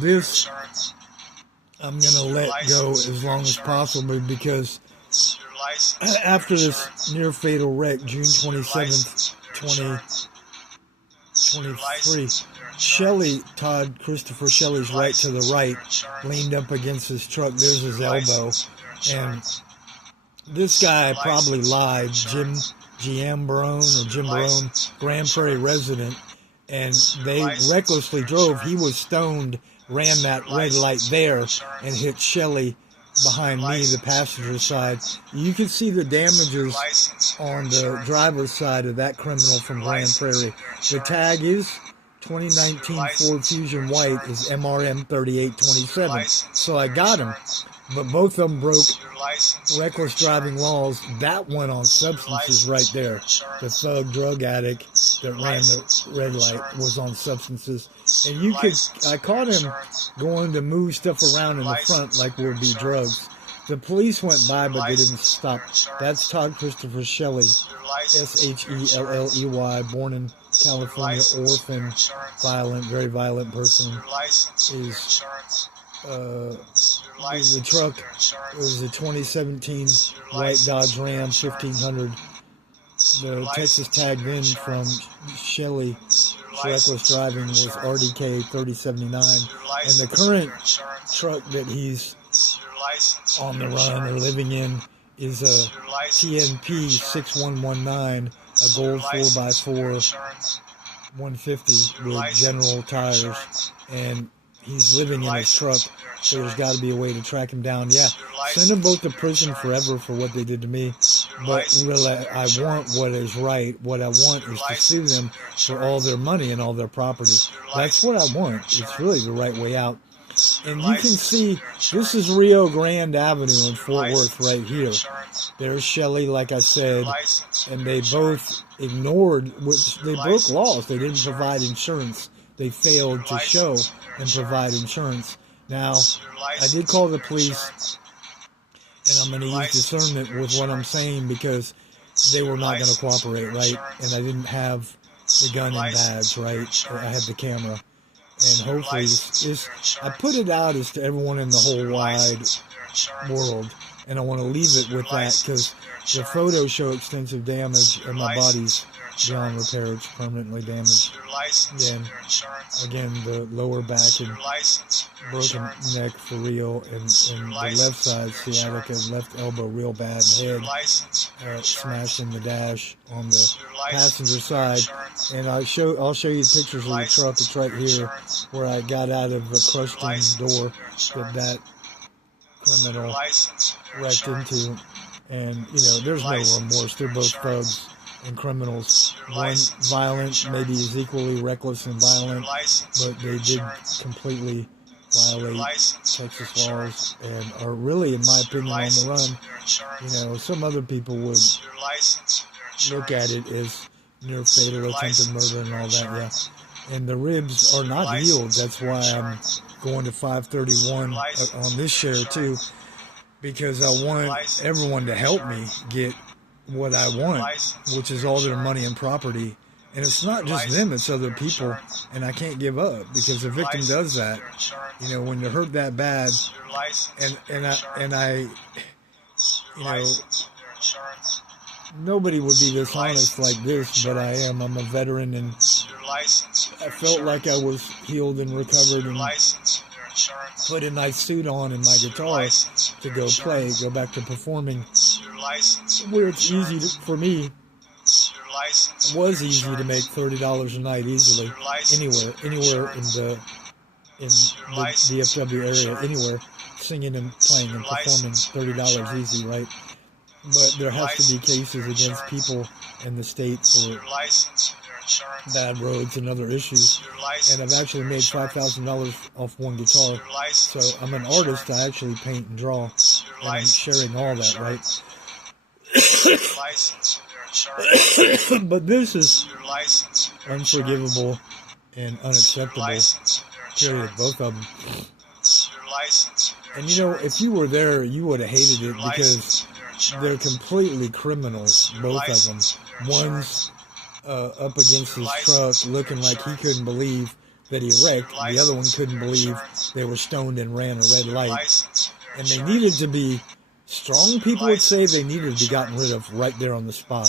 this I'm going to let go as long as possible, because after this near fatal wreck, June 27th, 2023, Shelley, Todd Christopher Shelley's right to the right, leaned up against his truck. There's his elbow. And this guy probably lied, Jim Barone, Gran Prairie resident, and they recklessly drove. He was stoned, ran that red light there, and hit Shelley behind me, the passenger side. You can see the damages on the driver's side of that criminal from Gran Prairie. The tag is 2019 Ford Fusion White is MRM 3827. So I got him. But both of them broke reckless driving laws. That one on substances right there. The thug drug addict that ran the red light was on substances. And I caught him going to move stuff around in the front like would be drugs. The police went by, but they didn't stop. That's Todd Christopher Shelley, Shelley, born in California, orphan, violent, very violent person. The truck was a 2017 white Dodge Ram 1500. The Texas tag then from Shelley reckless driving was RDK 3079, and the current truck that he's on the run or living in is a TNP 6119, a gold 4x4 150 with General tires, and he's living in his truck. So there's got to be a way to track him down. Yeah, send them both to prison forever for what they did to me. But really, I want what is right. What I want is to sue them for all their money and all their property. That's what I want. It's really the right way out. And you can see, this is Rio Grande Avenue in Fort Worth right here. There's Shelley, like I said, and they both ignored, they broke laws. They didn't provide insurance. They failed to show and provide insurance. Now, I did call the police, and I'm going to use discernment with what I'm saying, because they were not going to cooperate, right? And I didn't have the gun and badge, right? I had the camera. And hopefully, I put it out as to everyone in the whole wide world, and I want to leave it with that, because the photos show extensive damage, and my body's beyond repair. It's permanently damaged. And again, the lower back and broken neck for real, and the left side sciatica, left elbow real bad, and head smashed in the dash on the passenger side. And I'll show you pictures of the truck. It's right here where I got out of a crushed-in door that criminal wrecked into. And there's no remorse. They're both thugs and criminals. One violent, maybe is equally reckless and violent, but they did completely violate Texas laws and are really, in my opinion, on the run. Some other people would look at it as near fatal attempted murder and all that, yeah. And the ribs are not healed. That's why I'm going to 531 on this share too, because I want everyone to help me get what I want, which is all their money and property. And it's not just them, it's other people. And I can't give up, because the victim does that. When they're hurt that bad, and I nobody would be this honest like this, but I am. I'm a veteran, and I felt like I was healed and recovered, and put a nice suit on and my guitar to go back to performing. Where it's easy for me, it was easy to make $30 a night easily, anywhere in the DFW area, anywhere, singing and playing and performing, $30 easy, right? But there has to be cases against people in the state for bad roads and other issues, and I've actually made $5,000 off one guitar. So I'm an artist. I actually paint and draw, and I'm sharing all that, right? But this is unforgivable and unacceptable, period, both of them. And if you were there, you would have hated it, because they're completely criminals, both of them. One's up against his truck looking like he couldn't believe that he wrecked. The other one couldn't believe they were stoned and ran a red light. And they needed to be, strong people would say they needed to be gotten rid of right there on the spot.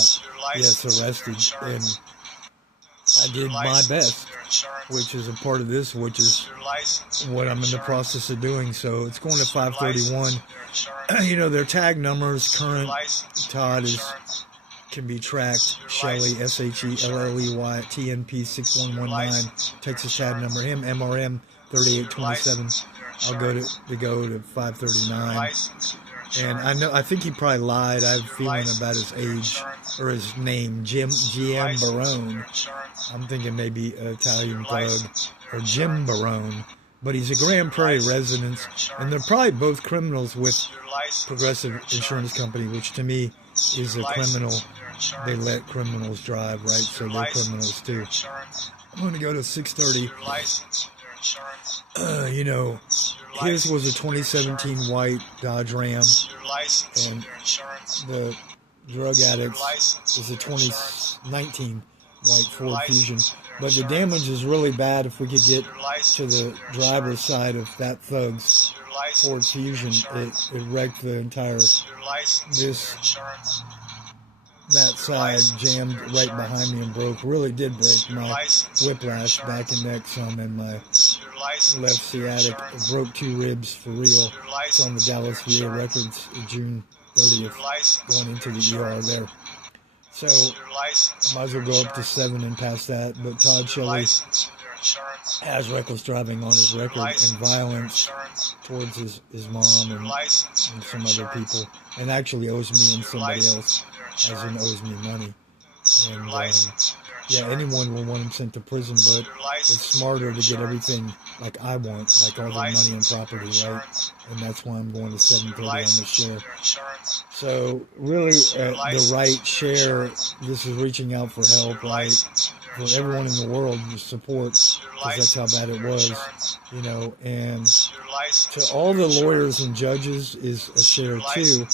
Yes, arrested. And I did my best, which is a part of this, which is what I'm in the process of doing. So it's going to 531. You know, their tag numbers, current Todd can be tracked. Shelley, SHELLEY, TNP 6119, Texas tag number. Him, MRM 3827. I'll go to 539. And I think he probably lied. I have a feeling about his age or his name, GM Barone. I'm thinking maybe Italian thug or Jim Barone. But he's a Grand Prairie resident, and they're probably both criminals with Progressive Insurance Company, which to me is a criminal. They let criminals drive, right? So they're criminals too. I'm going to go to 630. You know, his was a 2017 white Dodge Ram, and the drug addict's is a 2019 white Ford Fusion. But the damage is really bad if we could get to the driver's side of that thug's Ford Fusion. It wrecked the entire, that side jammed right behind me and broke. Really did break my whiplash, back and neck some, and my left sciatic. It broke 2 ribs for real. It's on the Dallas VA records, June 30th, going into the ER there. So, might as well go up to 7 and past that. But Todd Shelley has reckless driving on his record and violence towards his mom and some other people. And actually owes me and somebody else, as in owes me money. And, yeah, anyone will want him sent to prison, but it's smarter to get everything like I want, like all the money and property, right? And that's why I'm going to 730 on the share. So, really, the right share, this is reaching out for help, right? For everyone in the world to support, because that's how bad it was, you know. And to all the lawyers and judges is a share too.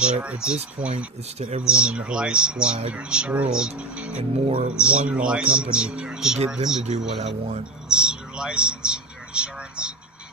But at this point, it's to everyone in the whole wide world and more one law company to get them to do what I want.